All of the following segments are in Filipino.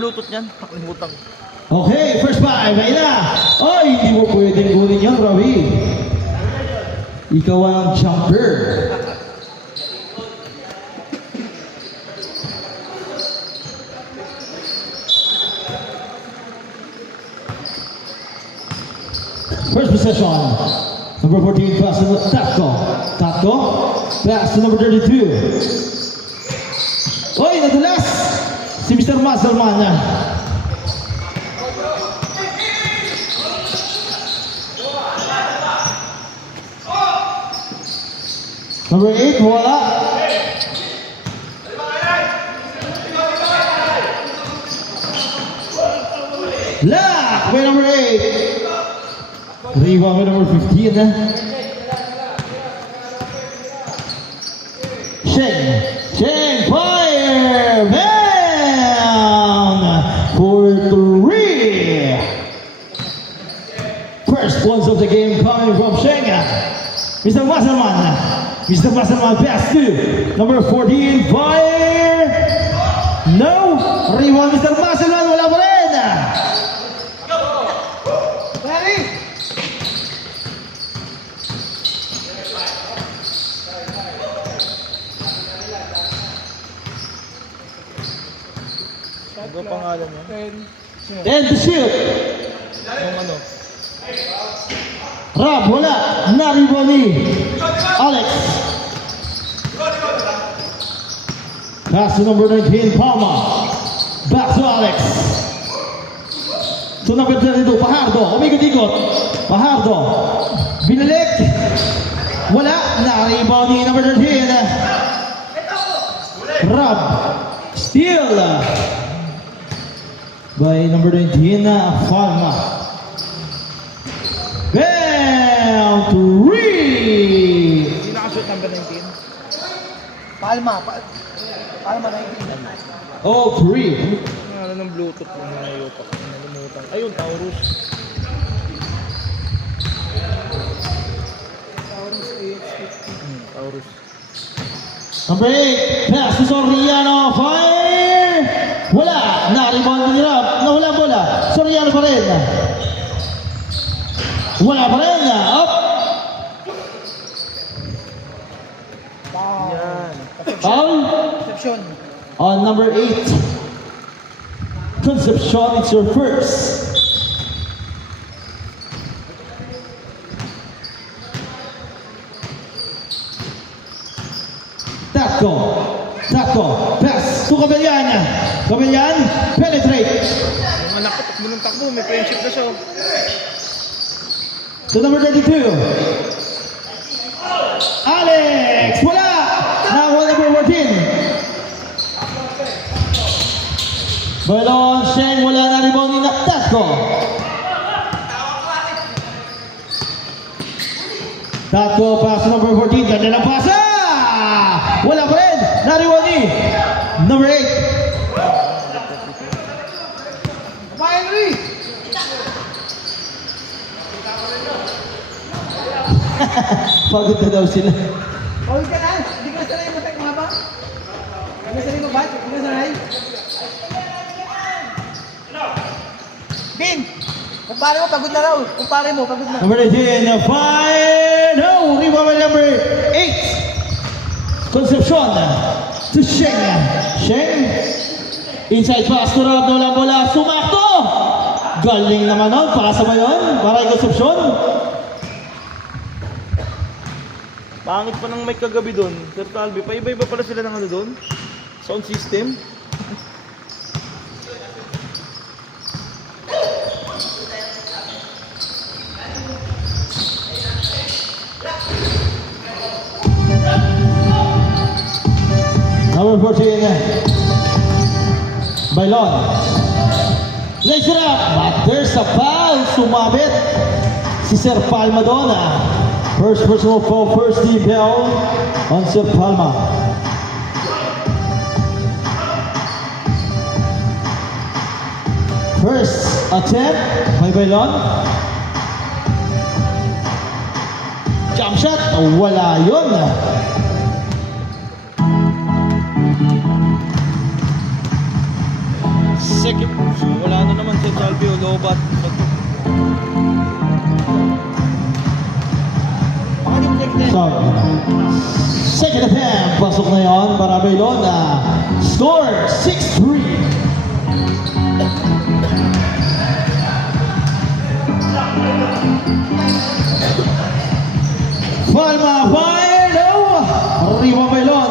Bluetooth niyan. Nakalimutan. Okay, first five. Ayun na. Ay, hindi mo pwedeng kunin yan, Ravi. Ikaw ang jumper. First possession. Number 14, pass to Tatko. Tatko, pass to number 32. Oy, nadulas! Si Mr. Muscleman na. Number 8, wala. Lock by number 8. Rebound by number 15. Sheng, fire! Bam! For 3. First points of the game coming from Sheng. Mr. Wasserman. Mr. Wasserman pass to number 14, fire! No! Rebound Mr. Wasserman, wala pa rin! Ano pangalan niya? 10 to shoot. Yung ano? Rob, wala. Nariboni. Alex. Pass to number 19, Palma. Back to Alex. To number 32, Pajardo. Umikot-ikot. Pajardo. Binalik. Wala. Nariboni, number 13. Rob. Steal. By number 19, Palma. Bam! 3! Sino nakashoot number 19? Palma 19. Oh, 3. Ano ng Bluetooth yung mga yupak. Nalimutan. Ayun, Taurus. Taurus AX50. Taurus. Number 8, pass to Soriano. Fire! Wala! Na-rebound ni Rob. Nawala bola. Soriano pa rin. Wala pa rin. Up! Yan. Foul Reception. on number 8. Concepcion, it's your first. Tatko, pass to Cabellan. Cabellan, penetrate. Yung anak ko, takbo ng takbo. May friendship na siya. To number 32. Alex, wala. Now number 14. Balon, Sheng, wala na rebound ni Tatko. Tatko, pass to number 14. Ganda ng pasa. Wala pa rin. Nariwani. Number 8. Henry! Pagod na daw sila. Pagod ka na? Hindi ka sanay matak mga ba? Hindi ka sanay mabat? Hindi ka sanay? Bin! Kumpare mo, pagod na raw. Kumpare mo, pagod na. Number 18, fire! No! Rebound by number 8. Concepcion to Sheng. Sheng. Inside pass to Rob. Walang bola. Sumakto! Galing naman nun. Pasa ba yun? Para kay Concepcion. Pangit pa ng mic kagabi doon. Sir Talbi, pa-iba-iba pala sila ng ano doon? Sound system? Number 14, Bailon. Lays it up, but there's a foul. Sumabit si Sir Palma doon. First personal foul, first team foul on Sir Palma. First attempt by Bailon. Jump shot, wala yun. Second. Wala na naman si Salvio, Lobat. So, second attempt, pasok na yon para Baylon na score 6-3. Palma fire, no! Arriba Baylon.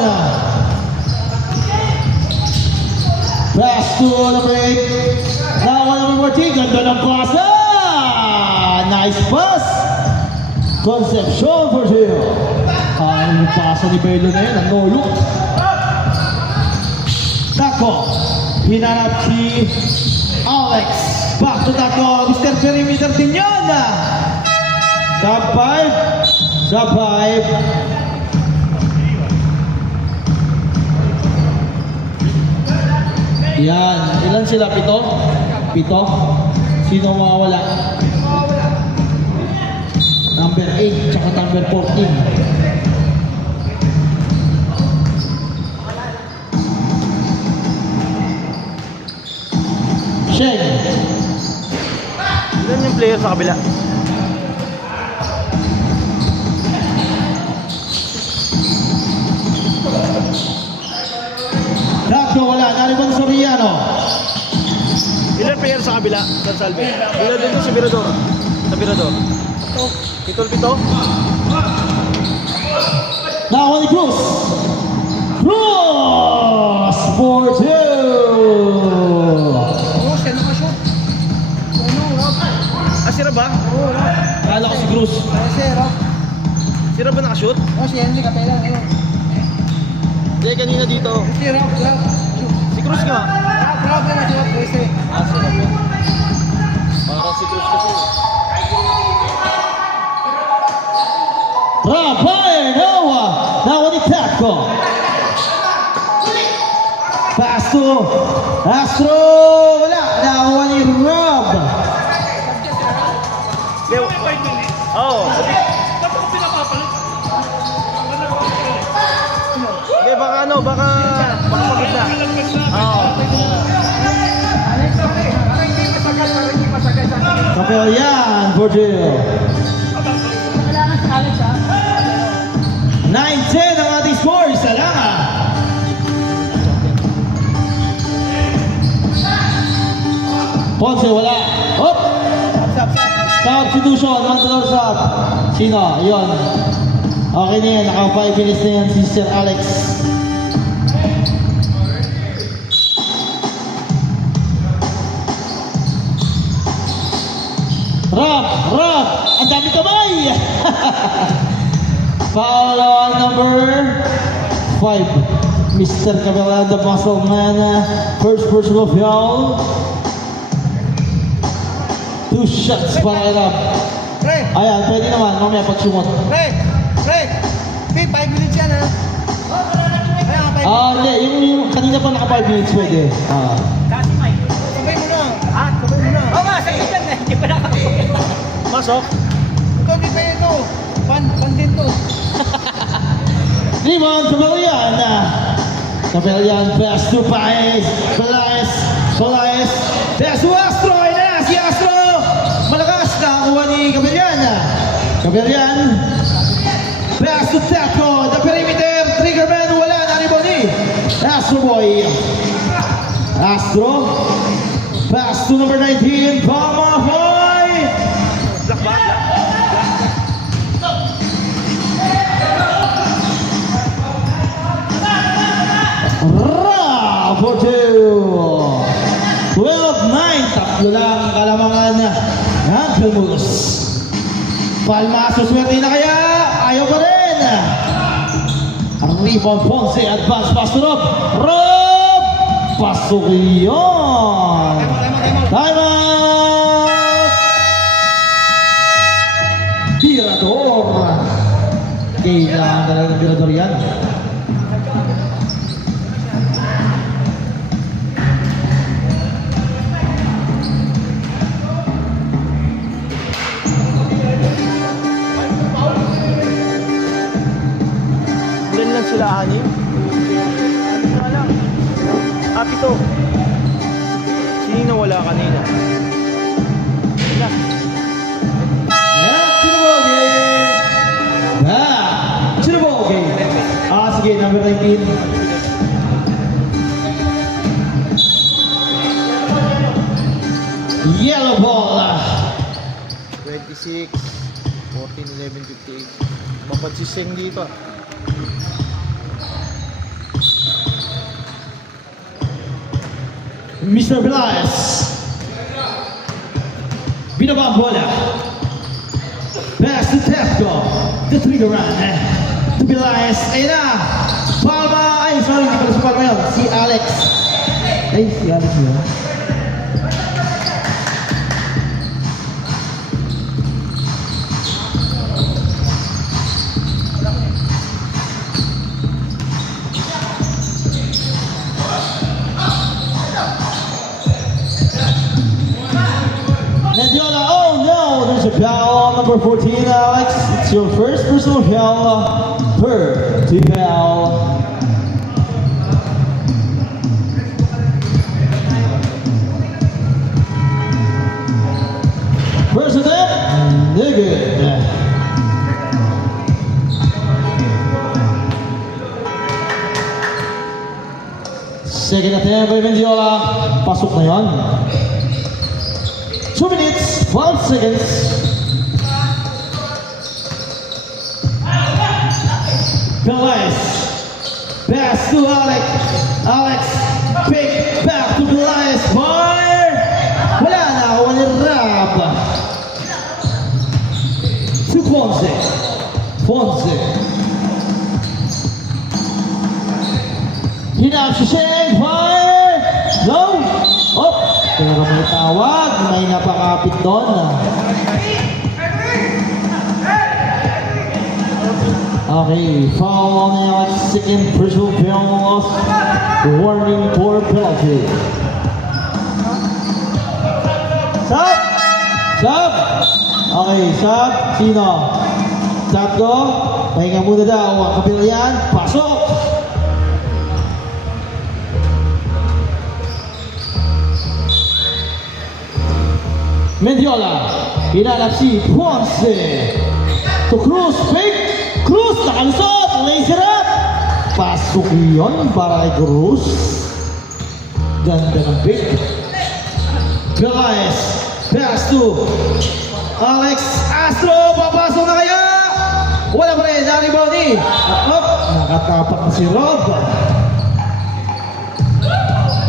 Pass to number 8. Now number 14, ganda ng pasa! Nice pass! Concepcion for Gio. Ang pasa ni Baylon na yun, ang no look. Taco. Hinanap si Alex. Back to Taco. Mr. Perimeter din yun. Sub 5. Sub 5. Yan. Ilan sila? 7? 7? Sino mawawala? Number 8 tsaka number 14. Sheng. Ilan yung player sa kabila? Dakto wala. Naribang Soriano. Ilan player sa kabila? Sa Salve. Ilan din si Mirador? Sa Mirador. Pitol-pito? Now on the Cruz. Cruz for 2. Oo, siya nakashoot. Ano, Rob? Ah, sira ba? Oo, Rob. Kala ko si Cruz. Kasi, Rob. Sira ba nakashoot? Oo, si Henry Capela. Ayun. Hindi, kanina dito. Si Rob, Rob. Si Cruz nga. Rob naman si Rob. Pwede. Ah, sira ba? Parang si Cruz kasi. Rafael Noah. Now on the tackle. Pass to Astro. Wala. Nakuha ni Rob. Oo. Hindi, baka ano, baka pagod na. Oo. Kapelyan for Jill. 9-10 ang ating score. Isa lang Ponce wala. Hop! Substitution. Mandalor sub. Sino? Yun. Okay na yan. Naka 5 minutes na yan si Sir Alex. Rob! Ang dami kamay! Foul on number 5. Mr. Cabela, the muscle man. First personal foul. 2 shots para kay Rob. Pre! Ayan, pwede naman. Mamaya pagsumot. Pre! Pre! 5 minutes yan, ha? Ayan, 5 minutes. Hindi. Yung kanina pa naka 5 minutes pwede. Sabay mo na. Sabay mo na. Oo nga, sa ilan na. Hindi pa nakakapagod. Pasok. Ito, di pa ito. Pan din to. Rebound, Cabelian. Cabelian, pass to Paez. Pelaez. Pass to Astro. Ayan, si Astro. Malakas. Nakakuha ni Cabelian. Cabelian. Pass to Taco. The perimeter. Triggerman. Wala. Naribon ni Astro Boy. Astro. Pass to number 19. Pama Foy. Black ba? Ra for 2. 12-9. Tatlo lang ang kalamangan ng Kalmus. Palma, suswerte na kaya? Ayaw pa rin. Ang rebound Ponce. Advance pass to Rob. Rob! Pasok yun. Time out! Tirador. Kailangan talaga ng tirador yan. Ilan lang sila, anim? Ano lang? Pito. Si Kanina wala, kanina. Wala. Sinubogi. Sige, number 19. Yellow ball. 26, 14, 11, 58. Mapagsising dito. Mr. Blas. Binaba ang bola. Pass to Tefco. The trigger run. To Blas. Ayun na. Palma. Ay, sorry, hindi pala si Palma yun. Si Alex. Ay, si Alex yun. Mendiola, oh no, there's a foul on number 14, Alex. It's your first personal foul per team foul. First attempt, they're good. Second attempt by Mendiola, pasok na yun. 2 minutes, 12 seconds. Belize. Pass to Alex. Alex. Pick back to Belize. Fire. Wala na ako ni Rab. To Fonse. Fonse. Hinap si Sheng. Fire. No. Up. Pero may tawag, may napakapit doon. Okay, foul on the Alex, second personal foul, warning for penalty. Sub! Sub! Okay, sub, sino? Sub ko, pahinga muna daw, ang kabila yan, pasok! Mendiola, hinanap si Ponce. To Cruz, fake. Cruz, nakalusot. Laser up. Pasok yun para kay Cruz. Ganda ng pick. Belize. Pass to Alex Astro. Papasok na kaya. Wala pa rin. Naribaw ni. Nakatapak na si Rob.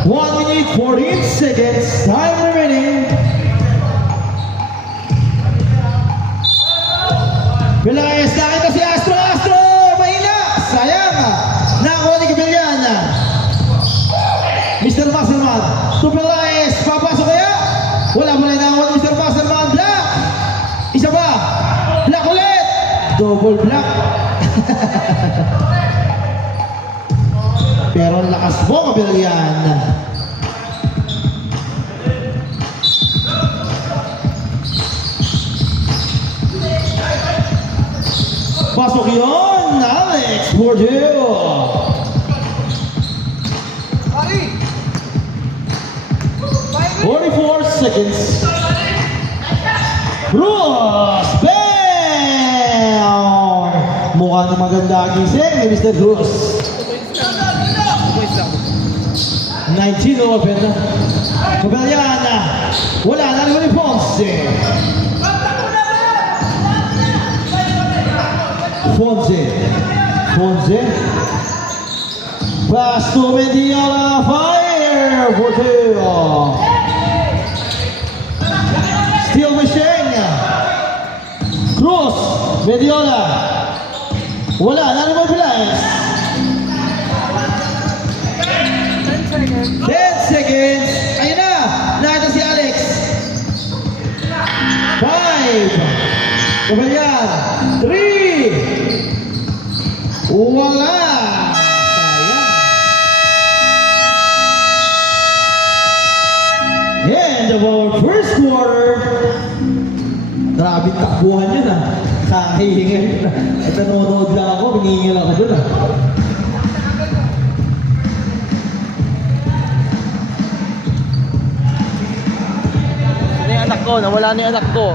1 minute 14 seconds. Time remaining. Belize, nakita si Astro! Astro! Mahina! Sayang! Nakakuha ni Gabilyan. Mr. Masterman to Belize. Papasok kaya? Wala mo rin nakakuha ni Mr. Masterman. Black! Isa pa! Black ulit! Double black. Pero ang lakas mo, Gabilyan. Pasok yun, Alex Bordeaux. 44 seconds. Cruz, bam! Mukha na maganda ang gising ni Mr. Cruz. 19 open. Kabelyan, wala na naman ni Ponce. Fonse. Pass to Mendiola. Fire for two. Steal machine. Cruz. Mendiola. Wala. Nari mo Belize. 10 seconds. Ayun na. Nakita si Alex. 5. Kabalyan. 3. Wala! Sayang! End of our first quarter. Grabe takbuhan yun ah. Kahihingan. At nanonood lang ako, binihingil ako dun ah. ko, nawala ni anak ko.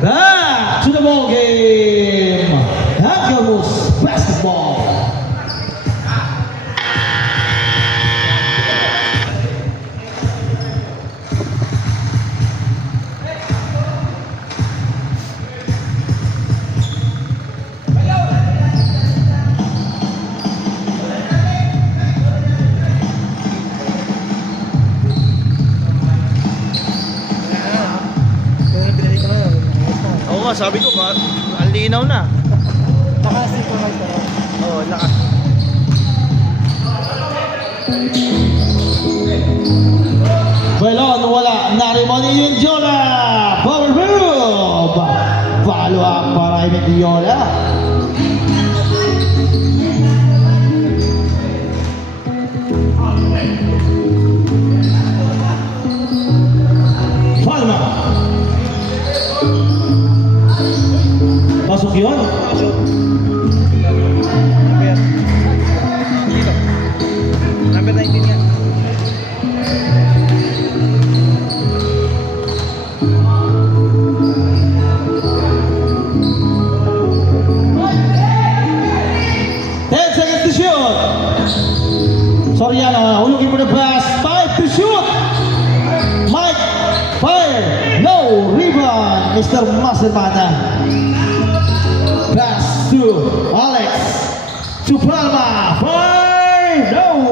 Back to the ball game. Angelus basketball. Oo nga, sabi ko ba, ang linaw na. Naka-synchronize ka na. Oo, lakas. Balon wala. Narimoni Yunjola. Power move. Follow up para kay Mendiola. Palma. Pasok yun. Dito. Number 19 yan. To shoot. Soriano, looking for the pass. 5 to shoot. Mike, fire. No rebound. Mr. Masermana. Pass to Alex. To Palma. Fire. No.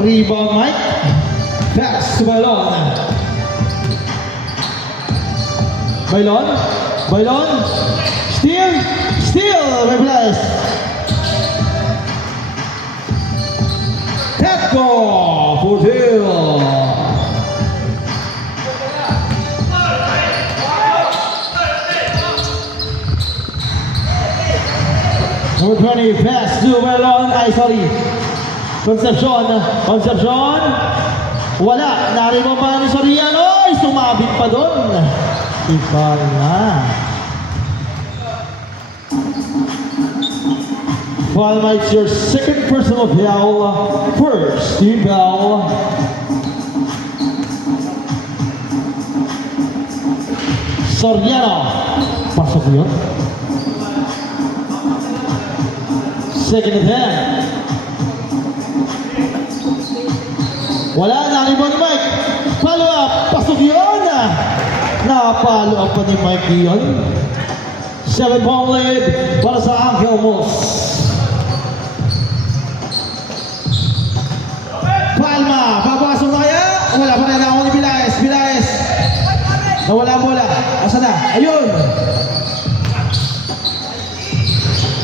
Rebound, Mike. Pass to Bailon. Bailon. Bailon. Steal, replace. Tetko for two. Number 20, pass to Melon. Concepcion. Wala. Narimo pa ni Soriano. Sumabit pa doon. Ibal na. Palma, it's your second personal foul. First, team foul. Soriano. Pasok yun. Second attempt. Wala, nakalimutan ni Mike. Follow up. Pasok yun. Napalo up pa ni Mike yun. 7-point lead para sa Angel Moss. Palma, papasok na kaya? Wala pa rin ako ni Bilaes. Nawala ang bola. Asa na? Ayun.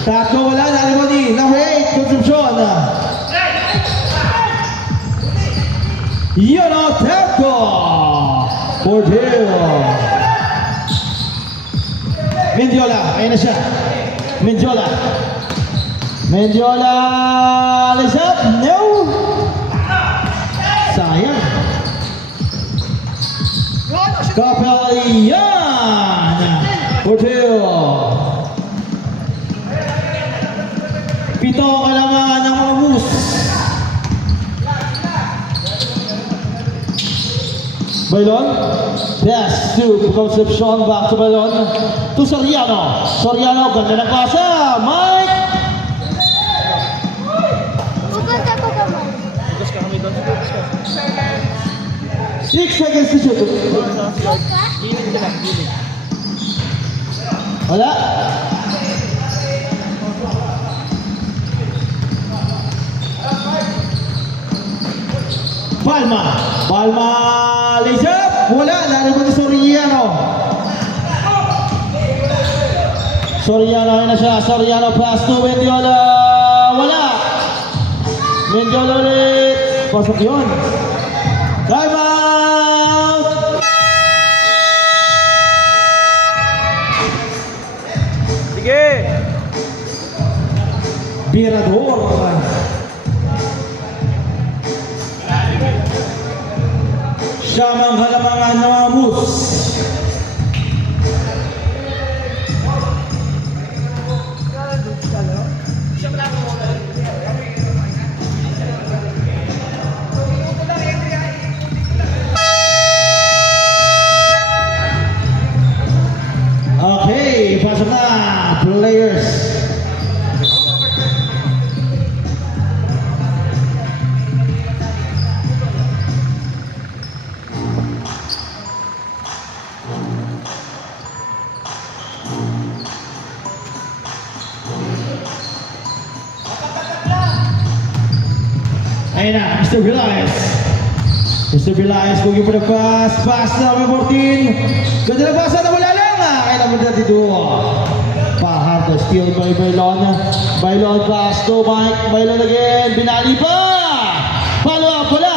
Tatlo wala. Nalimoni. Number 8, Concepcion. Yun o, Tetko. Portillo. Mendiola. Ayun na siya. Mendiola. Lisa. No. Sayang. Kapalian. Portillo. Pito ang kailangan ng mga bus. Bailon. Pass to Concepcion. Back to Bailon. To Soriano. Ganda ng pasa. Mike. Tugas ka kami doon. Tugas ka. 6 seconds to shoot. Gilid ka lang, gilid. Wala. Palma, layup. Wala, narinig ni Soriano. Ayun na siya. Soriano pass to Mendiola. Wala. Mendiola ulit. Pasok yun. Time out. Sige! Birador. Siyamang halamangan ng mga moves. Okay, pasok na, players. Ayun na, Mr. Vilayas. Mr. Vilayas looking for the pass. Pass number 14. Ganda na pass na wala lang. Kaya number 32. Pahar the steal by Bailon. Bailon pass to Mike. Bailon again. Binali pa. Follow up, wala.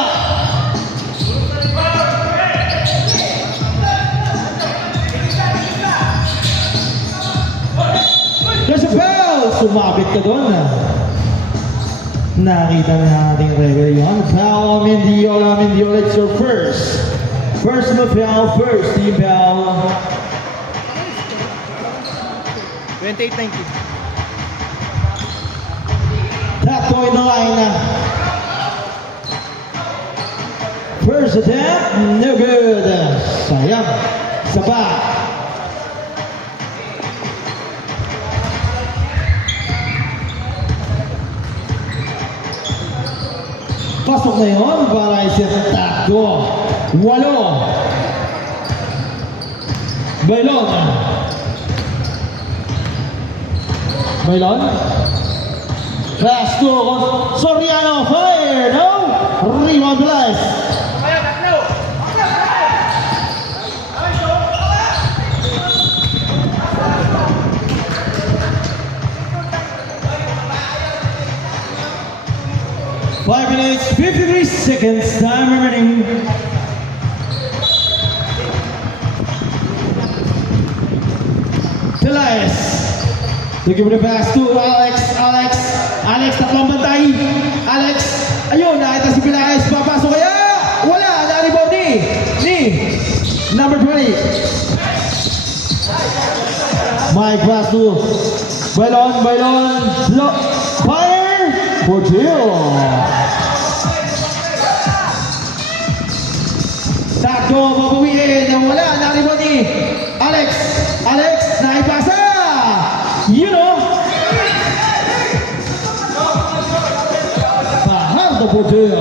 There's a foul. Sumabit ka doon. Nakita na natin referee yun. Foul, Mendiola. Mendiola, it's your first. Personal foul, first team foul. 28-19. That point na line na. First attempt, no good. Sayang. Saba. Pasok na yun para isang takbo. 8. Bailon. Bailon. Pass to Soriano. Fire. No. Rebound Blas. 5 minutes, 53 seconds, time remaining. Elias. Looking for the pass to Alex. Alex, tatlong bantay. Alex, ayun, nakita si Elias. Papasok kaya? Wala, na-rebound ni number 20. Mike pass to Bailon, fire. For two. Takbo, mabawiin. Wala, naribon ni Alex. Naipasa. You know. Pahal na for two.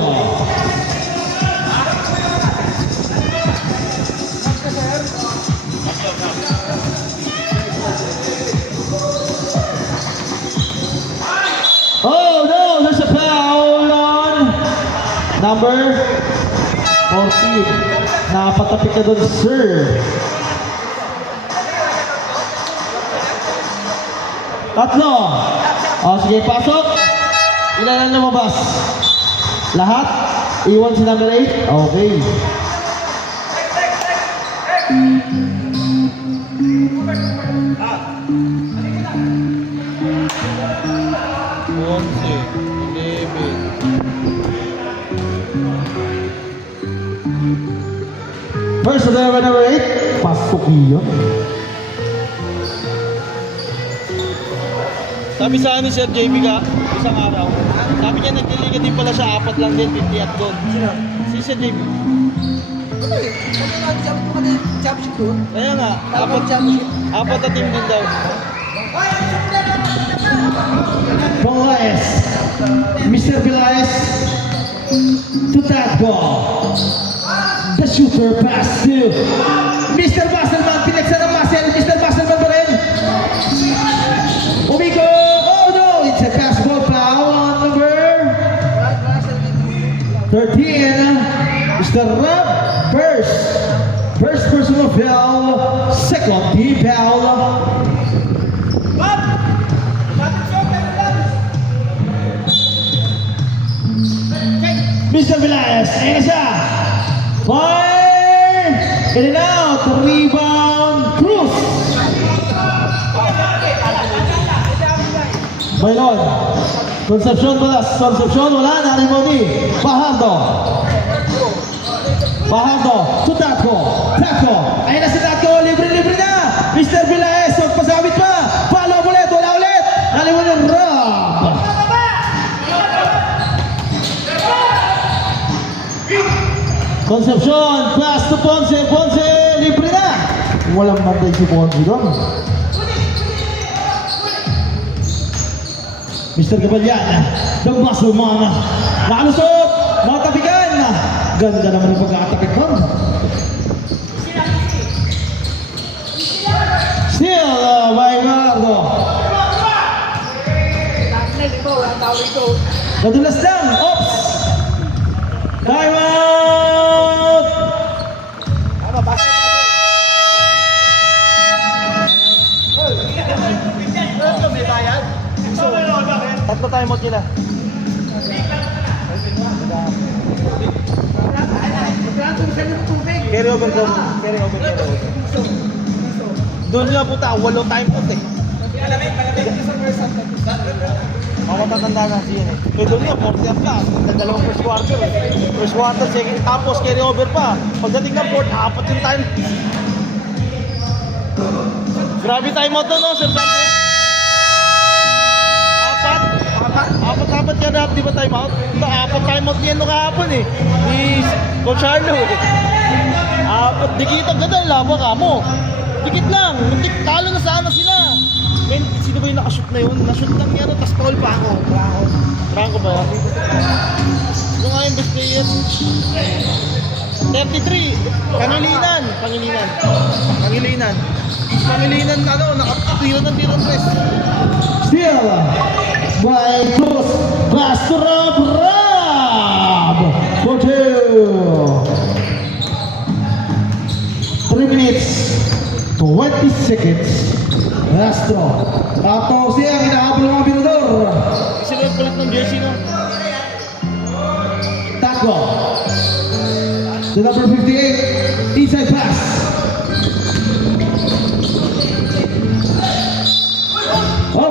Oh no, there's a foul on number 14. Napatapik ka doon, sir. Tatlo. O sige, pasok. Ilan ang lumabas? Lahat? Iwan si number 8? Okay. First of all, number 8, pasok yun. Sabi sa akin ni Sir JB ka, isang araw, sabi niya nagdiliga din pala siya, 4 lang din, 50 at doon. Si Sir JB. Kaya nga, 4 na team din daw. Vilayas. Mr. Vilayas to that ball. The shooter pass to Mr. Basselman. Pinagsa ng Marcel. Mr. Basselman pa rin. Umigo. Oh no, it's a basketball foul on number 13. Mr. Rob first personal foul, second team foul. Mr. Vilayas, ayun na siya. Fire! In and out, rebound, Cruz. Bailon. Concepcion wala, narinig ni Fajardo. Fajardo to Tatko. Tatko. Ayun na si Tatko. Libre na. Mr. Villaes. Magpasabit pa. Follow ulit. Wala ulit. Naliwan ng Rob. Concepcion. Pass to Ponce. Ponce. Libre na. Walang mantay si Ponce doon. Mr. Gabalyan, the muscle man, nakalusot, nakatapigan, ganda naman ang pagkakatapik doon. Still, by Mardo. Nadulas lang, oops! Time out! Tatlo tayo mo nila. Carry over ko. Carry over. Doon nga puta, 8 time out eh. Ako tatanda na siya eh. Pero doon nga, 40 up ka. Dalawang first quarter eh. First quarter, second, tapos carry over pa. Pagdating ng fourth, 4 yung time. Grabe time out doon, no, Sir Sanchez? Apat yan na, di ba time out? Ito, 4 time out yan no kahapon eh. Ni Coach Arlo. Dikit ang ganda, labo ka mo. Dikit lang, talo na sana sila. Men, sino ba yung nakashoot na yun? Nashoot lang yan, tapos foul pa ako. Franco ba yan? Ito nga yung best player. 33, Pangilinan, ano, nakatiro ng tiro press. Still, by Cruz, pass to Rob. For 2. 3 minutes, 20 seconds. Astro. Tapos siya, hinahabol ng mga binador. Sino yung kulit ng jersey, no? Taco. The number 58, inside pass. Oh,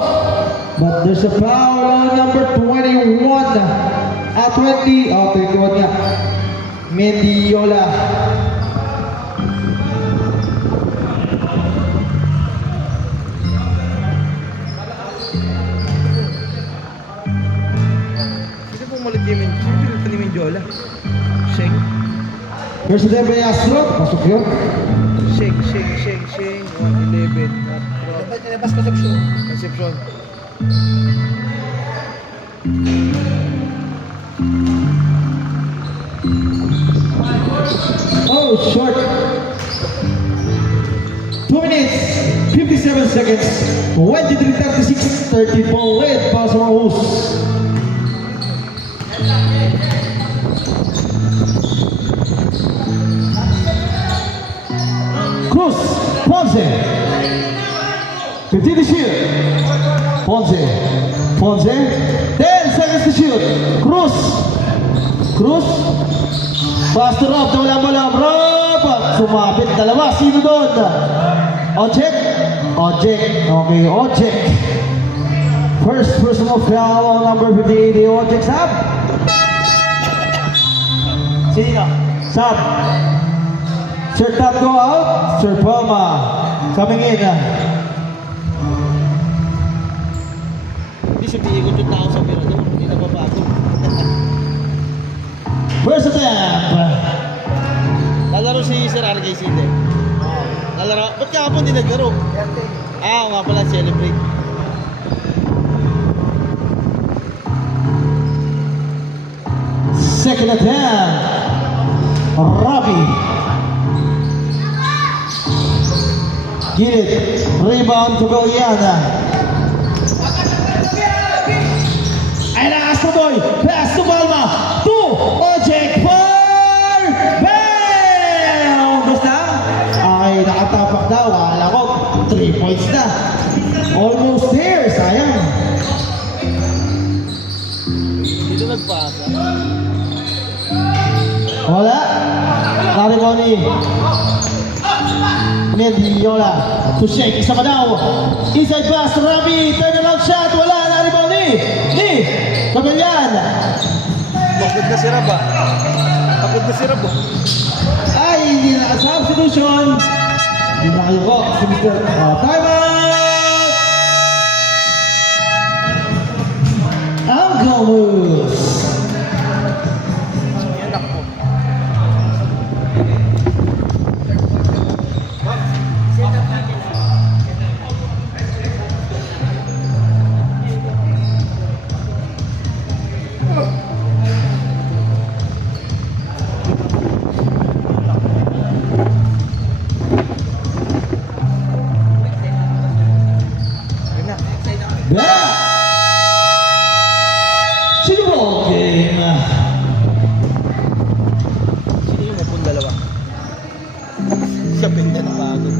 but there's a foul on number 21. 20. Oh, 21 nga. Mendiola. Sino pumalit ni Mendiola? Sheng. First time by Astro. Pasok yun. Sheng. 111. Concepcion. Oh, short. 2 minutes, 57 seconds, 23:36, 34 lead para sa mga Hus. Cruz, Ponce. 15 to shoot. Ponce. 10 seconds to shoot. Cruz. Pass to Rob, wala Rob. Sumapit, dalawa. Sino doon? Ojek. Okay, Ojek. First personal foul, number 58, Ojek. Sab. Sino? Sab. Sir Top go out. Sir Palma coming in. Hindi siya piikot yung tao sa pira doon. Hindi na babago. First attempt. Lalaro si Sir RK City. Lalaro. Ba't kahapon di naglaro? Oo nga pala, celebrate. Second attempt. Rabi. Gilid. Rebound to Galiana. Ay na Astro Boy. Pass to Palma. To Ojek for Bell. Basta. Ay nakatapak daw. Wala ko. 3 points na. Almost there. Sayang. Dito nagpasa. Wala. Narimoni. Mendiola. To shake. Isa pa daw. Inside pass. Rabi. Turn around shot. Wala. Narimoni. Ni. Kabelyan. Pagod na si Rab ah. Pagod na si Rab ah. Ay, hindi naka-substitution. Hindi nakayuko si Mr. Time out! Ang Gomez. Yan ako. Yun na. Yeah! Sino ba ang game? Sino yung mapun dalawa? Siya pwede na pagod.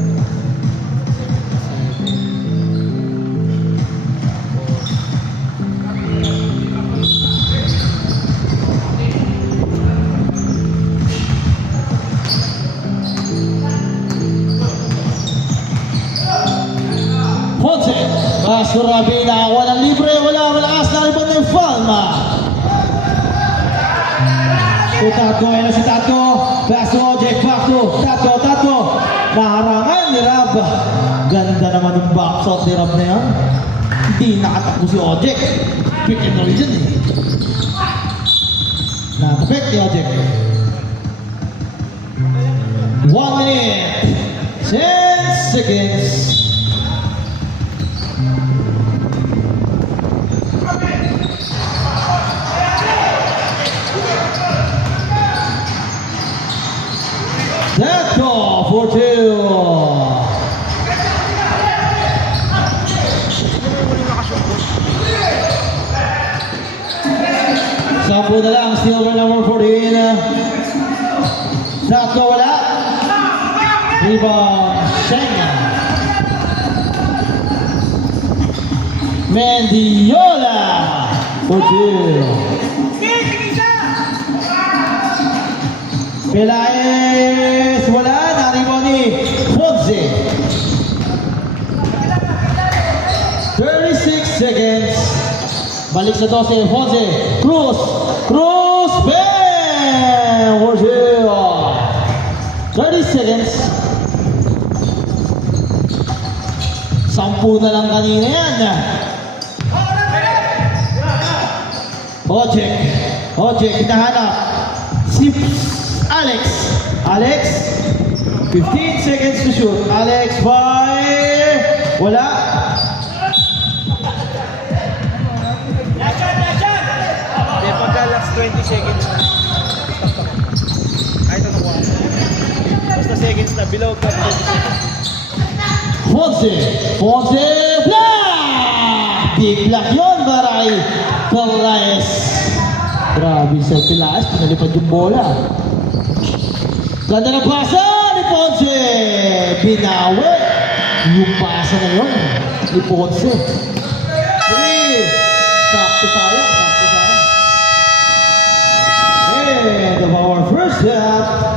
Ponce, Pastor Rabina, walang libre, wala malakas na ribon ng Falma. Si Tato, ayun na si Tato. Pastor Ojek, Tato. Naharangan ni Rab. Ganda naman ng backshot ni Rab na yan. Hindi nakatakbo si Ojek. Pick and roll dyan eh. Nakapek ni Ojek. 1 minute, 10 seconds. That's all for 2. Sino yung huling nakashoot ko? Sampu na lang, silver number 14. Tatlo wala. Rebound, Shenga. Mendiola for 2. Pelaez, wala. Narimo ni Ponce. 36 seconds. Balik sa 12, Ponce. Cruz, bang! For 2. 30 seconds. 10 na lang kanina yan. Ojek, hinahanap. Si Alex, 15 seconds to shoot. Alex, fire! Wala. Hindi, pagka last 20 seconds na. Kahit ano kuha. Basta seconds na, below 20 seconds. Ponce, block! Big block yun, Baray. Pelaez. Grabe sa Pelaez, pinalipad yung bola. Ganda ng pasa ni Ponce. Binawi. Yung pasa na yun ni Ponce. 3. Sakto sayang. And of our first half.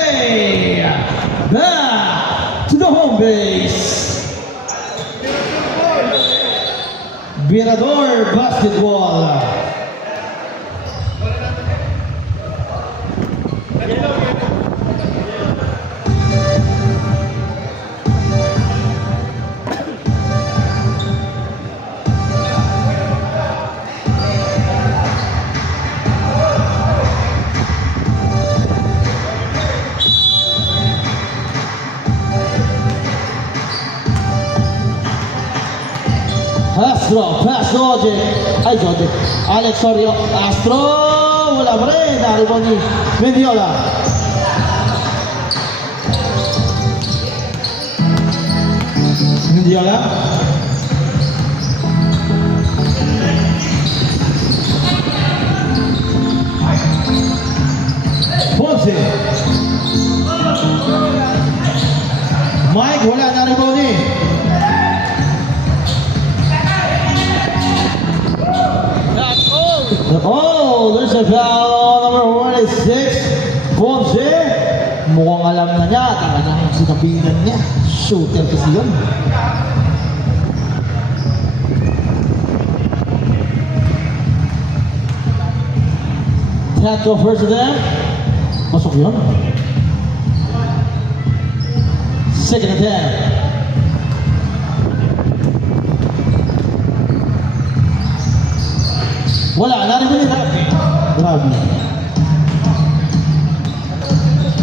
way back to the home base. Virador Basketball. Astro, pass to Oje. Ay, Oje. Alex, sorry. Astro, wala pa rin. Naribon ni Mendiola. Mendiola. Ponce. Mike, wala. Naribon ni. Oh, there's a foul number 46. Ponce. Mukhang alam na niya. Talagang sinabihan niya. Shooter kasi yun. Hand off first to them. Masok yun. Second attempt. Wala, naribili Rabi. Rabi.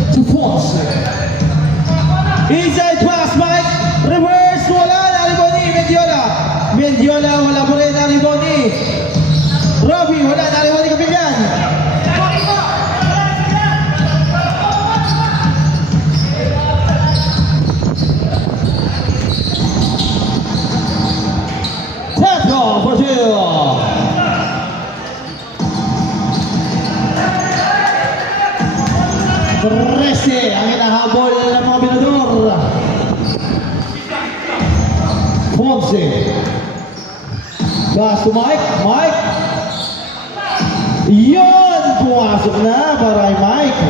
To Ponce. Inside pass, Mike. Reverse, wala, nariboni. Mendiola. Mendiola, wala mo rin, nariboni. Rabi, wala, nariboni Kapilyan. Tato for two. Rese ang hinahabol ng mga binador. Ponce. Pass to Mike. Mike. Yun! Pumasok na para kay Mike.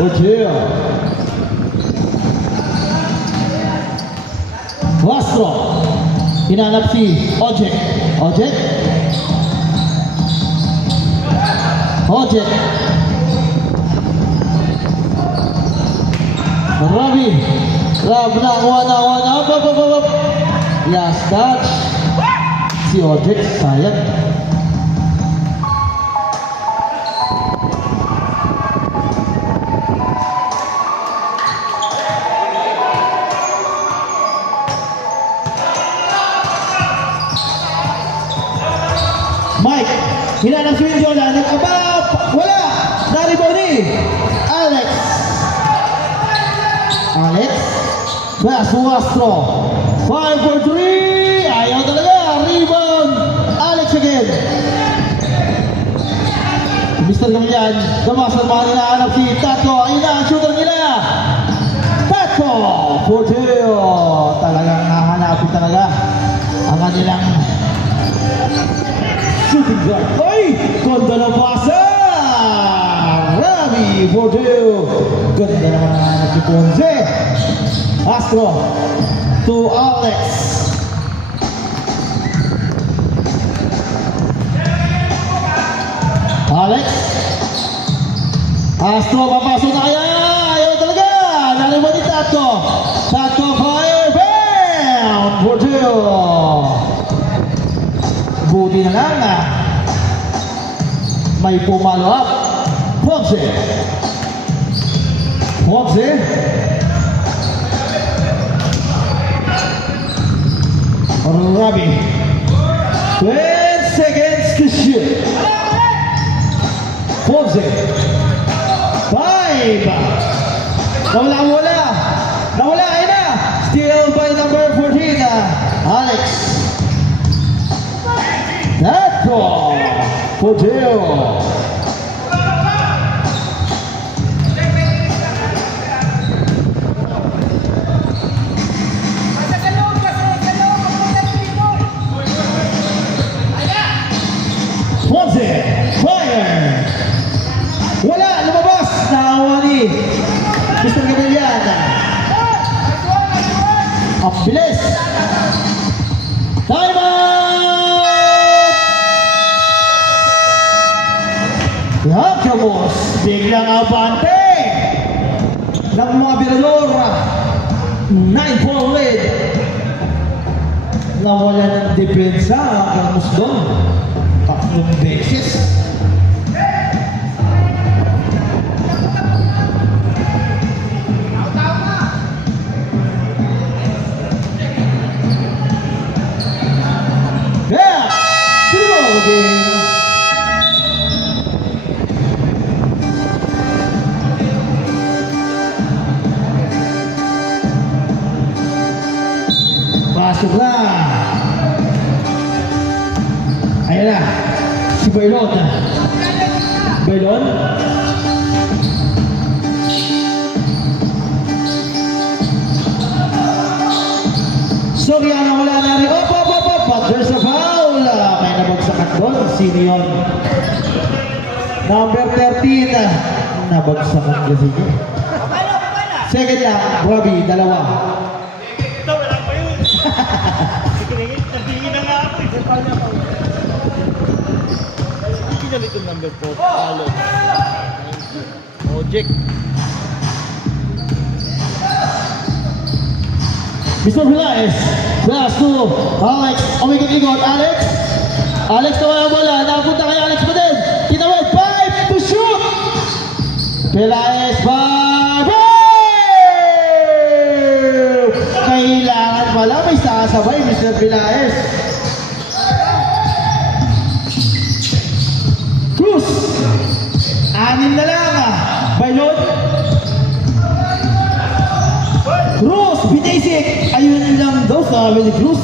Orgeo. Castro. Hinanap si Ojek. Ojek. Ojek. Rabi. Rab na, one up. Last touch. Si Ojek, sayang. Mike, hinanap si Mendiola. Wala. Nariboni. Alex. Pass to Astro. 5 for 3. Ayaw talaga. Rebound. Alex again. Mr. Camillan. Damasal mga hinahanap si Tato. Ayun na ang shooter nila. Tato for 2. Talagang nahanapin talaga ang kanilang shooting guard. Ay! Ganda ng pasa! Rabi for 2. Ganda naman ang hanap si Ponce. Astro to Alex. Alex. Astro, papasok na kaya. Ayaw talaga. Naliwan ni Tato. Tato fire. Bam! For 2. Buti na lang. May pumalo up. Ponce. Ponce. Rabi. 10 seconds to shoot. Ponce. 5. Nawala. Ayun na. Still by number 14. Alex. Tato. For 2. Ponce, fire! Wala, lumabas! Nahawa ni Ang bilis! Time out! Yakamos, biglang abante ng mga Birador. 9-4 lead. Nawala ng depensa ang Yakamos doon. 3 beses. Yeah! Sino game? Pasok na. Ayan na. Si Bailon. Bailon. Soriano wala na rin. Op. There's a foul. May nabagsakan doon. Sino yun? Number 13. Nabagsakan kasi niya. Second lang. Robbie, dalawa. Ito, wala pa yun. Nagtingin na nga ako. Hindi na ito number 4. Talo. Ojek. Mr. Villaes, pass to Alex. Umikot-ikot, Alex. Alex na wala bola. Napunta kay Alex pa din. Tinawag, 5 to shoot. Villaes, 5. Kailangan pala may sasabay, Mr. Villaes. Cruz. 6 na lang. Bailon. Cruz, basic. Ayun lang daw sabi ni Cruz.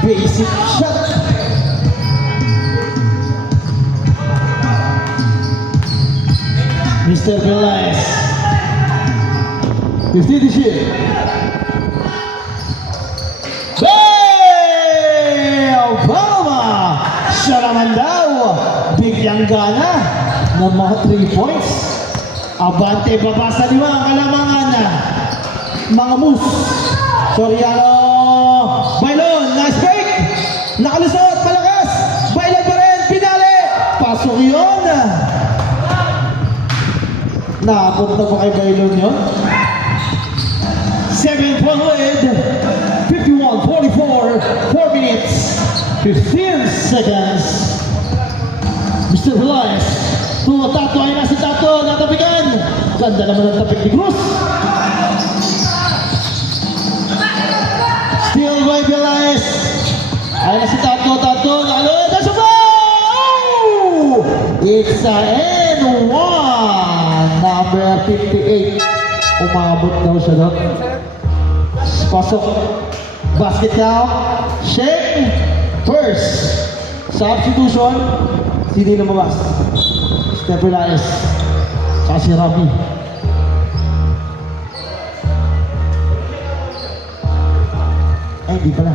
Basic shot. Mr. Villaes. 50 to shoot. Obama! Siya naman daw. Biglang gana ng mga 3 points. Abante, babasa niyo ang kalamangan. Mga moves. Soriano. Bailon. Nice break. Nakalusot. Malakas. Bailon pa rin. Pinali. Pasok yun. Nakapunta pa kay Bailon yun. 7-point lead. 51-44. 4 minutes. 15 seconds. Mr. Villaes. Tato ay nasa Tato. Natapikan. Ganda naman ang tapik ni Cruz. Still by Villaes. Ay na si Tato. Nakalunod. Nasa foul! It's a N1. Number 58. Umabot daw siya doon. Pasok. Basket now. Shake. First. Substitution. Sino yung lumabas? Steph Villaes. Saka si Robbie. Ay, di pala.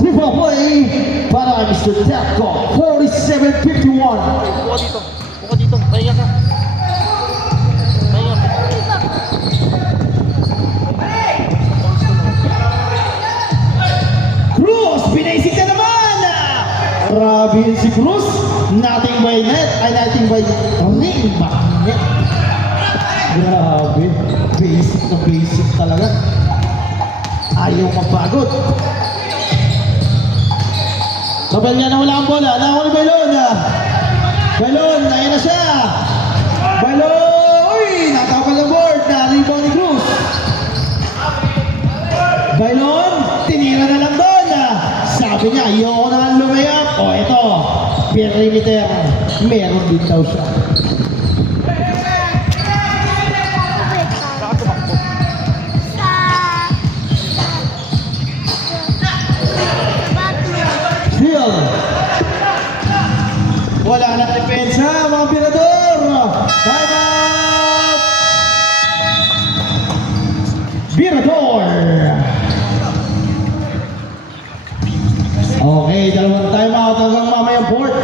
Triple play para Mr. Tapco. 47-51. Buka dito. Buka dito. Pahinga ka. Pahinga ka. Cruz, binaisik na naman! Grabe si Cruz. Nothing by net. Ay, nothing by ring back net. Grabe. Basic na basic talaga. Ayaw magpagod. Kapal niya na wala ang bola. Nakakuli Bailon. Bailon, ayan na siya. Bailon! Uy! Natapal ang board. Na-rebound ni Cruz. Bailon, tinira na lang doon. Sabi niya, ayoko na nga lumayap. O, ito. Perimeter. Meron din daw siya. Baka tumakbo. Still. Wala na depensa, mga Birador. Time out! Birador. Okay, dalawang time out hanggang mamayang fourth.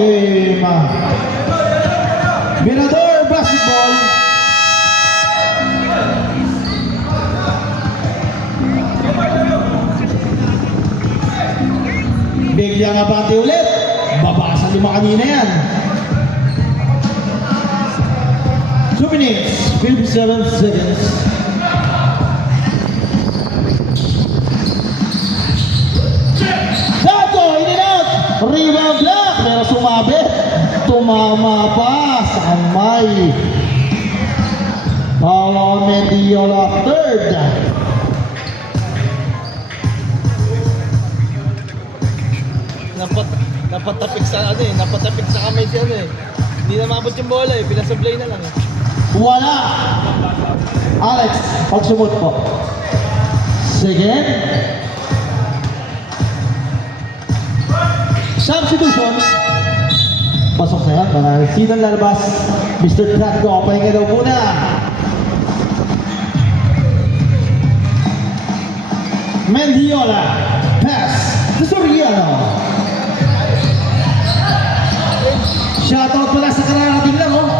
game. Mirador Basketball. Biglang abante ulit. Baba sa 5 kanina yan. 2 minutes, 57 seconds. Dato, in and out. Rebound block. Pero sumabi. Tumama pa sa kamay. Paolo Mendiola third. Napatapik sa ano eh, napatapik sa kamay si ano eh. Hindi na maabot yung bola eh, pinasablay na lang eh. Wala. Alex, pagsumot po. Second. Substitution. Pasok na yan. Sinong lalabas? Mr. Tratko, pahinga daw muna. Mendiola. Pass to Soriano. Shoutout pala sa kararating lang, oh.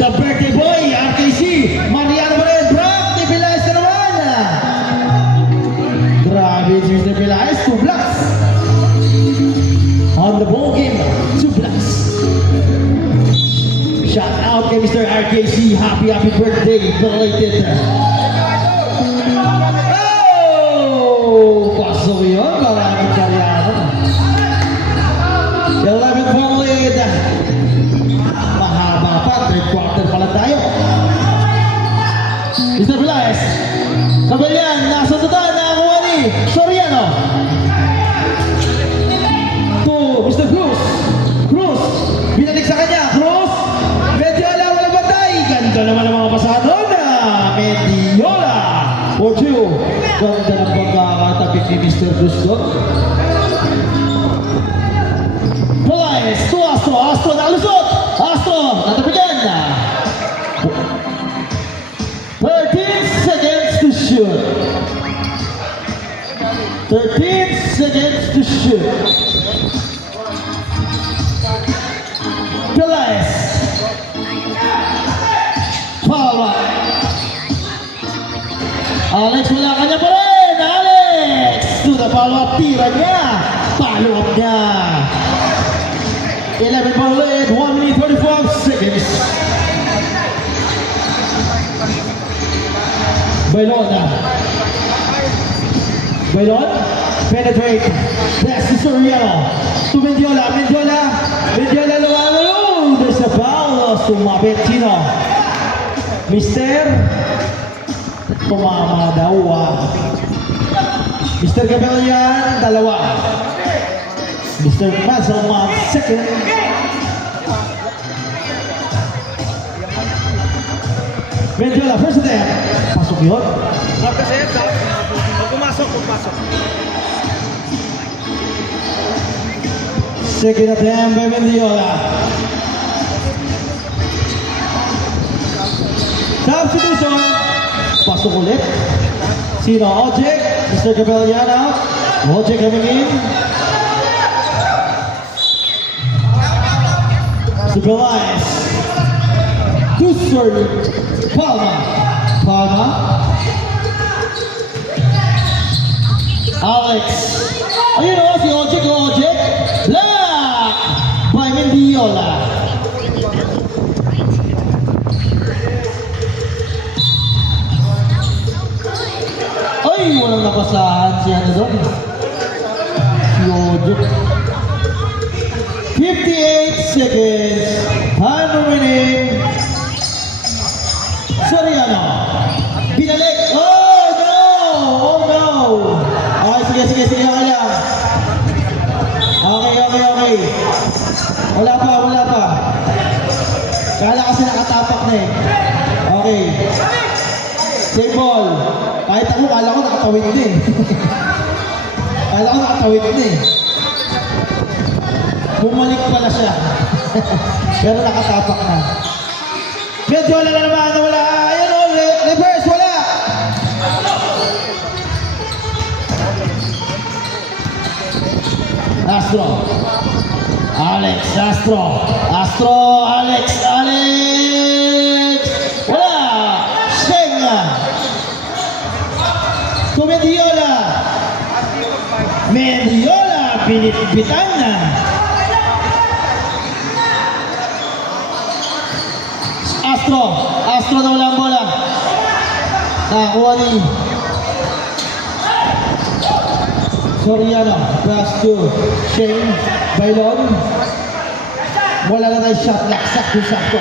The birthday boy, RKC. Mariano Morel, Brock, ni Pilaes na naman. Grabe, Mr. Pilaes, 2 blocks. On the ball game, 2 blocks. Shout out kay Mr. RKC. Happy birthday, belated. Oh! Pasok yun, maraming karyano. 11 ball lead. Mahaba pa, 3rd quarter pala tayo. Mr. Pilaes. Kabalian, nasa tutaan na akuha ni Soriano. To Mr. Cruz. Cruz, binalik sa kanya. Cruz, Mendiola, walang batay. Ganda naman ang mga pasadon na Mendiola. For 2. Ganda ng pagkakatapik ni Mr. Cruz doon. Pilaes to Astro. Astro nakalusot. Astro, natapigan. 13 seconds to shoot. 13 seconds to shoot. Pilaes. Foul. Alex, wala kanya pa rin. Alex to the follow-up. Tira niya. Follow-up niya. 11 ball lead, 1 minute 35 seconds. Bailon. Bailon. Penetrate. Pass to Soriano. To Mendiola. Mendiola lumalo. There's a foul. Sumabit sino? Mister. Tumama daw. Mr. Gabellian, dalawa. Mr. Mazalman, second. Mendiola, first attempt. Pasok yun. Kasi pag pumasok. Second attempt by Mendiola. Substitution. Pasok ulit. Sino? Ojek. Mr. Gabellian out. Ojek coming in. Pilaes. Tusser. Palma. Alex. Ayun o, si Ojek. Block by Mendiola. Ay, walang napasahan siya na doon. Si Ojek. 58 seconds. Time remaining. Soriano. Binalik. Oh no! Okay, sige. Okay lang. Okay. Wala pa. Kala kasi nakatapak na eh. Okay. Same ball. Kahit ako, kala ko nakatawid na eh. Bumalik pala siya. Pero nakatapak na. Mendiola na naman. Wala. Ayan o. Reverse. Wala. Astro. Alex, Alex. Wala. Sheng. To Mendiola, pinitbitan na. Astro na walang bola. Nakakuha ni Soriano. Pass to Shane Bailon. Wala na tayo shot. Laksak yung sakto.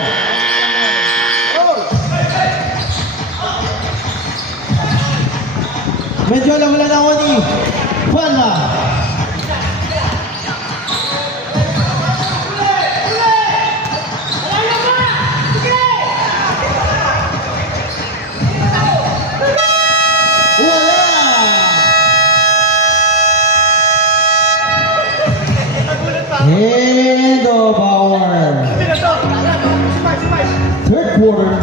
Mendiola wala na ako ni Palma. End of our third quarter.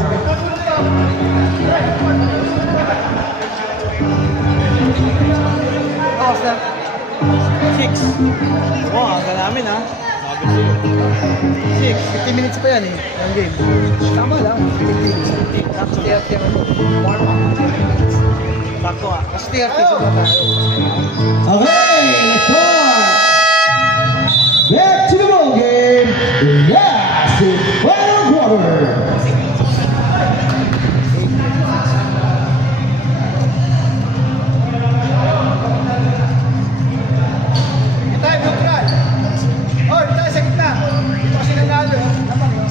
Oh, sir. 6. Oh, ang namin ha. 6. 50 minutes pa yan eh. Ang game. Tama lang. 50. Tapos 30 ang warm up. Sakto ah. Mas 30 ko na tayo. Okay, let's start. Back to the ball game. Yes, it's final quarter. Tayo, neutral. Oh, tayo sa gitna. Ito kasi nanalo. Lamang yun.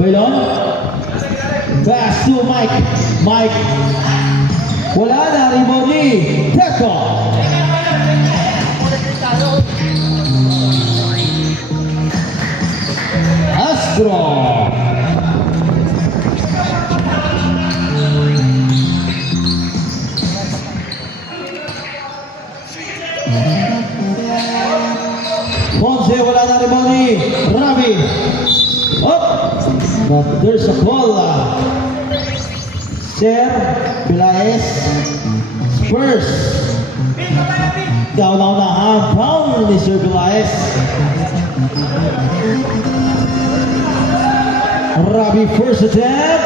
Bailon. Pass to Mike. Wala na, rebound ni Teco. Astro. Ponce, wala na rebound ni Ravi. Up. But there's a call. Sir Pelaez. Spurs. Down na half pound ni Sir Pelaez. Ravi first attempt.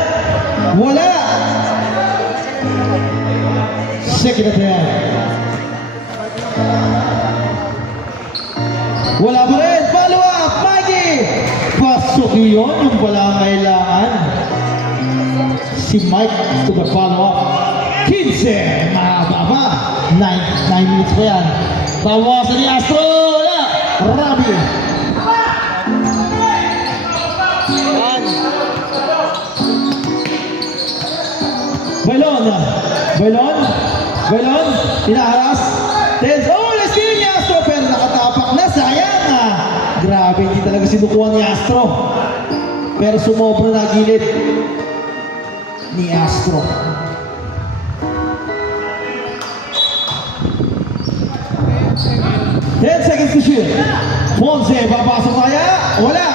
Wala. Second attempt. Wala pa rin. Follow up. Maggie. Pasok yun. Yung wala ang kailangan. Si Mike to the follow up. 15. Mahaba pa. 9 minutes pa yan. Tawasan ni Astro. Wala. Rabi. Bailon. Inaharas. Tense. Oh, let's see ni Astro. Pero nakatapak na. Sayang ah. Grabe, hindi talaga sinukuha ni Astro. Pero sumobra na gilid ni Astro. Ten seconds to shoot. Ponce, papasok kaya? Wala.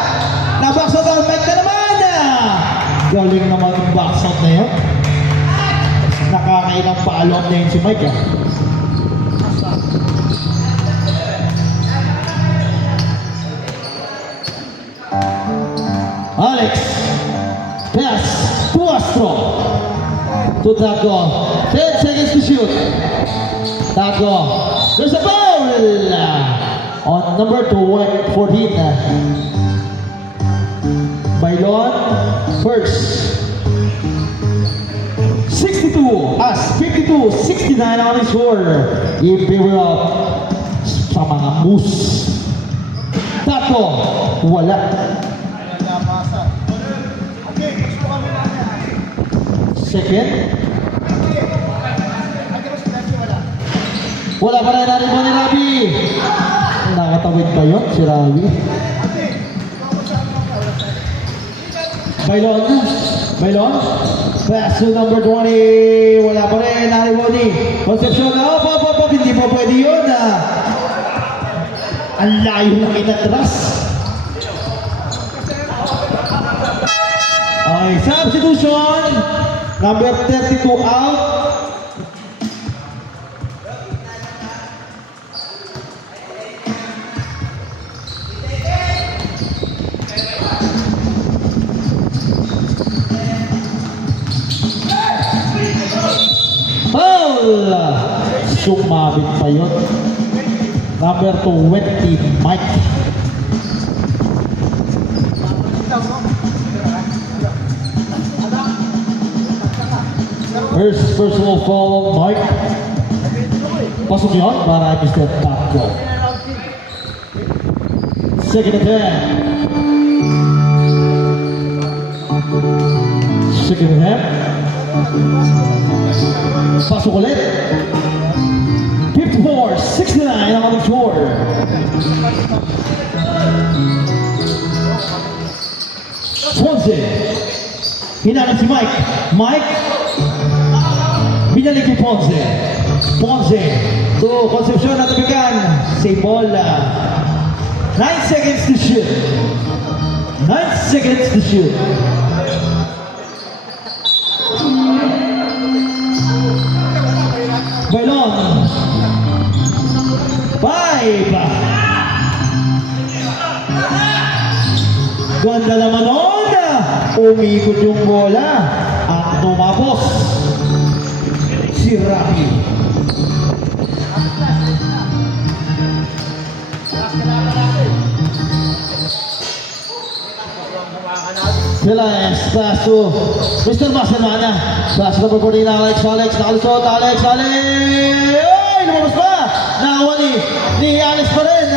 Nabox out ang Mike na naman. Galing naman yung box out na yun. Nakakailang follow-up na yun si Mike. Alex. Pass to Astro. To Taco. 10 seconds to shoot. Taco. There's a foul on number 14. Bailon first. 52-69 on the score. In favor of sa mga Moose. Taco. Wala. Second. Wala pa rin natin mo ni Rabi. Nakatawid ba yun si Rabi? Bailon. Pass to number 20. Wala pa rin natin mo ni Concepcion. Hindi po pwede yun. Ang layo na inatras. May substitution. Number 32 out. Foul! Sumabit pa yun. Number 20, Mike. First personal foul, Mike. Pasok yun para Mr. Taco. Second attempt. Second attempt. Pasok ulit. 54-69 ang ating score. Swansea. Hinalang si Mike. Mike. Binalik kay Ponce. Ponce. To Concepcion at Tabigan. Same ball. 9 seconds to shoot. 9 seconds to shoot. Bailon. 5. Ganda naman nun. Umikot yung bola. At tumapos. Si Rafi. Philips, pass to Mr. Masamana. Pass number 14, Alex. Nakalusot, Alex. Ay, lumabas pa. Nakawa ni Alex pa rin.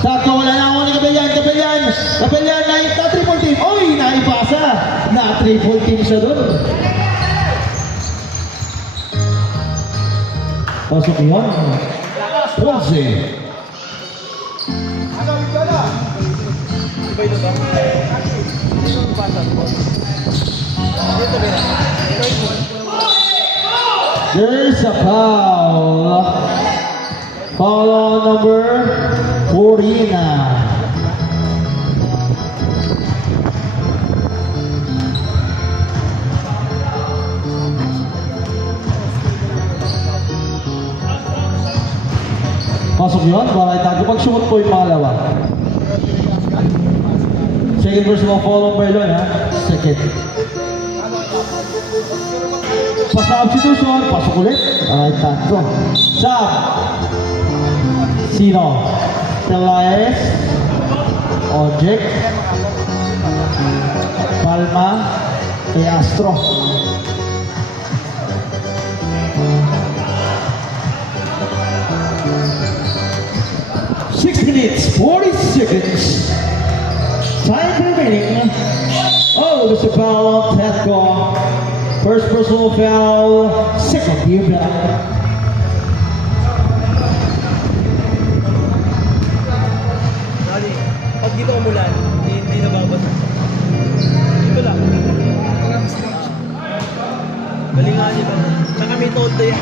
Tato, wala nakawa ni Kapelyan. Kapelyan, na-triple team. Uy, naipasa. Na-triple team siya doon. Pasok yun. Ponce. There's a foul. Foul on number 14. Pasok yun, para itago. Pag-shoot po yung pangalawa. Second verse mo, follow by Lon, ha? Second. Substitution, pasok ulit. Alright, tago. Sub. Sino? Telaes. Ojek. Palma. Kay Astro. Minutes, 40 seconds. Time remaining. Oh, there's a foul on Tetko. First personal foul, second team back. Dali, pag dito umulan, hindi nababasa. Dito lang. Galingan nyo lang. Tsaka may tolde yan.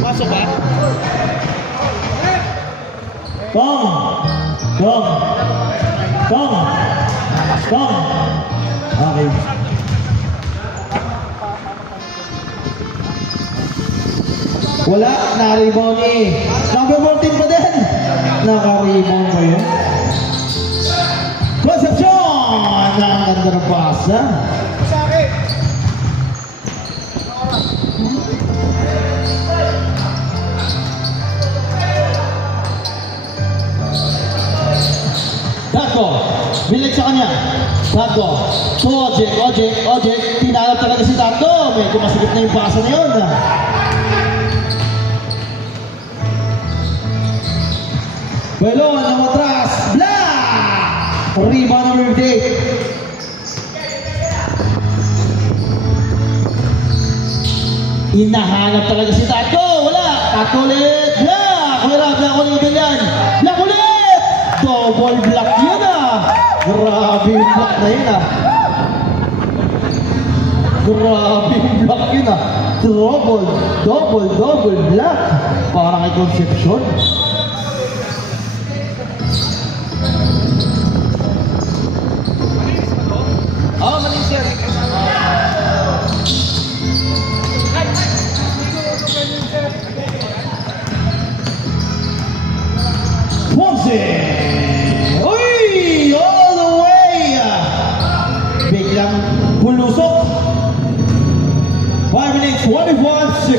Pasok ba? Gong. Okay. Wala, na-rebound ni number 14 pa din. Naka-rebound pa yun. Concepcion! Ang ganda ng pasa. Tato, bilik sa kanya. Tato, to Ojek, tinalap talaga si Tato. Medyo masakit na yung pasa na yun. Belon, ang matras, Black! Rebound number 8. Inahanap talaga si Tato. Wala. Tato ulit. Black! Black ulit yan. Black ulit! Double block yun ah. Grabe yung block na yun ah. Grabe yung block yun ah. Double block. Parang kay Concepcion.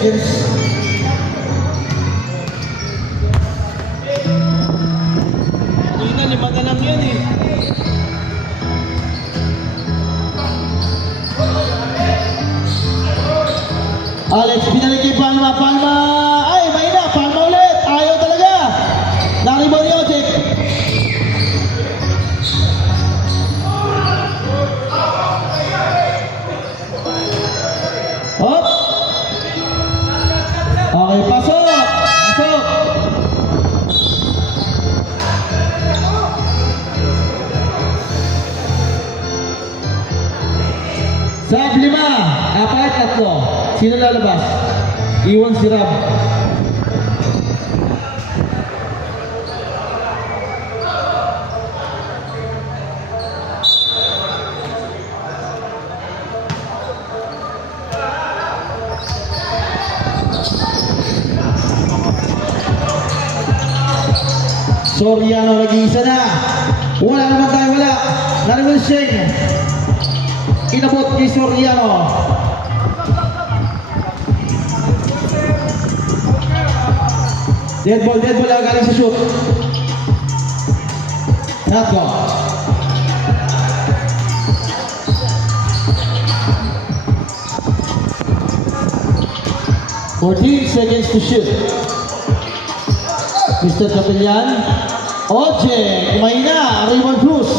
seconds. Kanina, 5 na lang yan eh. Alex, binalik kay Palma. Palma! Ay, may na. Palma ulit. Ayaw talaga. Naribon ni Ojek. Hop. Okay, pasok. Pasok. Sab 5, 4, 3. Sino lalabas? Iwan si Rab. Soriano nag-iisa na. Wala naman tayo, wala. Narimon Sheng. Inabot kay Soriano. Dead ball galing sa shoot. Not go. "14 seconds to shoot." Mr. Capellan. Ojek, may na. Raymond Cruz.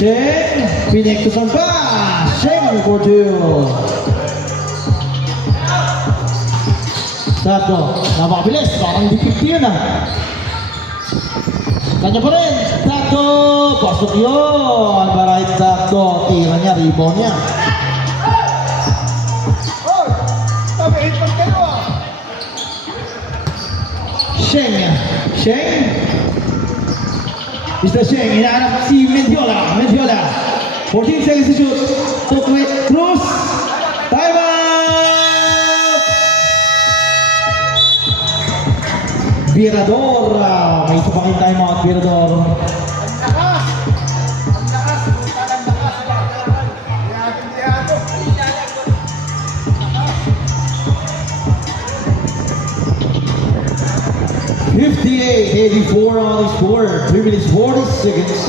Sheng, pinektusan pa. Sheng for 2. Tato, napakabilis. Parang dipikti yun ah. Kanya pa rin. Tato, pasok yun. Maray Tato, tira niya, rebound niya. Sheng. Mr. Sheng, hinahanap si Mendiola. 14 seconds to shoot. Took away. Cruz. Time out! Virador. May isa pa kayong time out, Virador. .84 on the score. 3 minutes 40 seconds.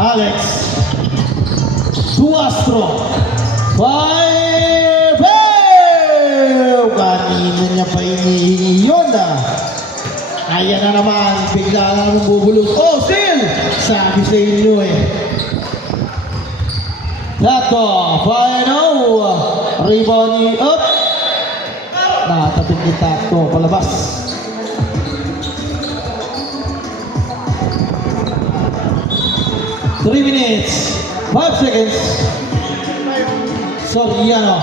Alex Tuastro 5. Kanina niya pa inihingi yun ah. Ayan na naman, bigla na naman bubulong. Oh, still! Sabi sa inyo eh. Tato, final. Rebound ni up. Nakatapit ni Tato, palabas. Three minutes, 5 seconds. Soriano.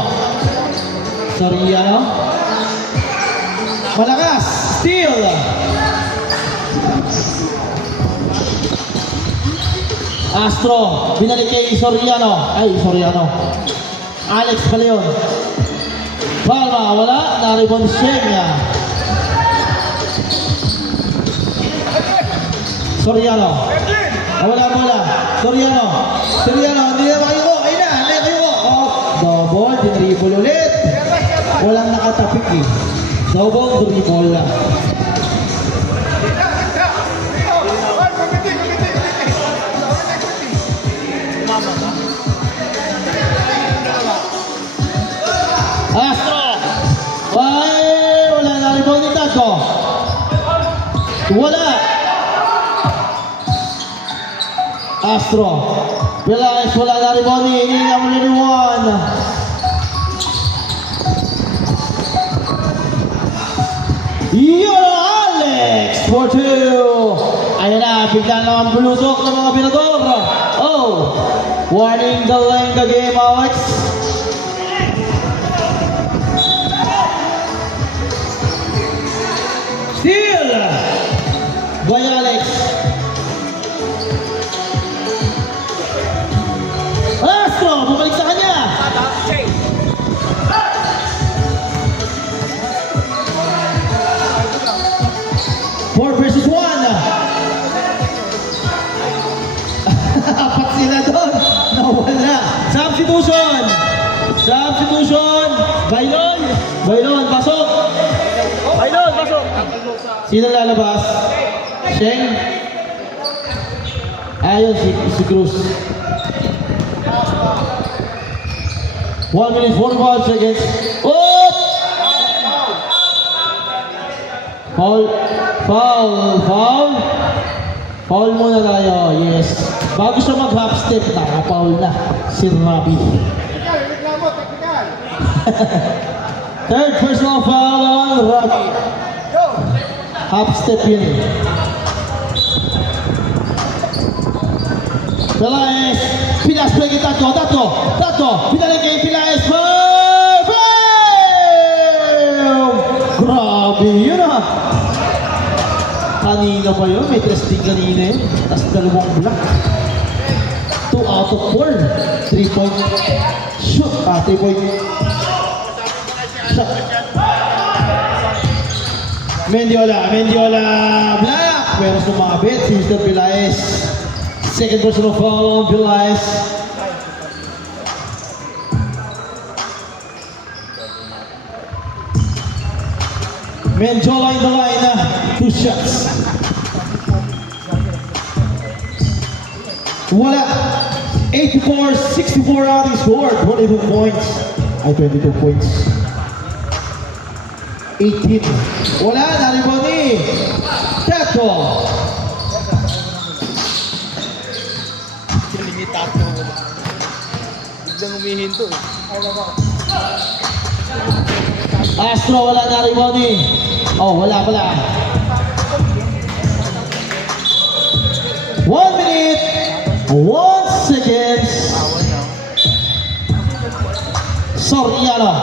Malakas. Steal. Astro. Binalik kay Soriano. Alex pala yun. Palma. Wala. Naribon Sheng. Soriano. Wala. Soriano, hindi na makayo. Ayun na, kayo. Oh, double, dinribble ulit. Walang nakatapik eh. Double dribble lang. Astro. Ay, wala na rebound ni Tato. Wala. Astro. Relax, wala na rebound ni. Hindi na mo niliwan. Yun, Alex for 2. Ayan na, bigla naman bulusok ng mga binador. Oh, warning, delaying the game, Alex. Steal by Alex. Astro, bumalik sa kanya. Four versus one. Apat sila doon. Nawala. Substitution. Substitution. Bailon. Bailon, pasok. Bailon, pasok! Sino lalabas? Sheng? Ayun, si Cruz. 1 minute 45 seconds. Oh! Foul. Foul. Foul. Foul muna tayo. Yes. Bago siya mag-half step, naka-foul na si Robbie. Third personal foul on Robbie. Half step yun. Pelaez. Pinas lagi Tato. Pinalik kay Pelaez. Bam! Grabe yun ah. Kanina pa yun. May testing kanina yun. Tapos dalawang block. 2 out of 4. 3-point shoot. 3-point shot. Mendiola block. Pero sumabit si Mr. Pelaez. Second personal foul on Pelaez. Mendiola in the line. 2 shots. Wala. 84-64 out the score. 22 points. 22 points. 18. Wala. Naribon ni Tato. Limitado. Biglang umihinto eh. Astro, wala na rin ni. Oh, wala pala. 1 minute, 1 seconds. Soriano.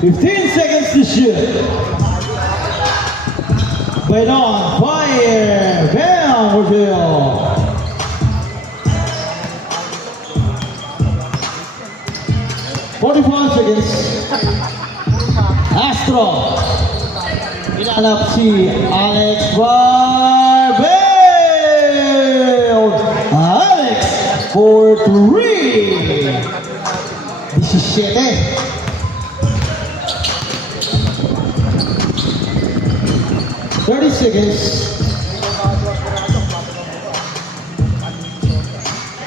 "15 seconds to shoot." Bailon, fire, bam, Virgil. "45 seconds." Astro. Inanap si Alex Barbell. Alex for 3. 17. 30 seconds.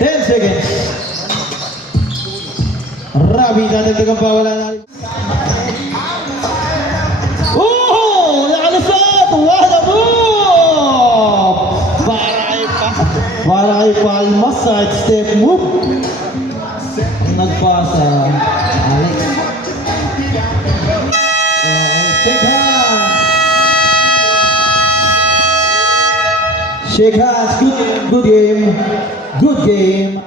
10 seconds. Rabi, dadagdagan pa, wala na. Oh! Nakalusot! Wala mo! Para kay Palma, side step move. Nagpasa, Alex. Shake hands. Shake hands. Good game. Good game.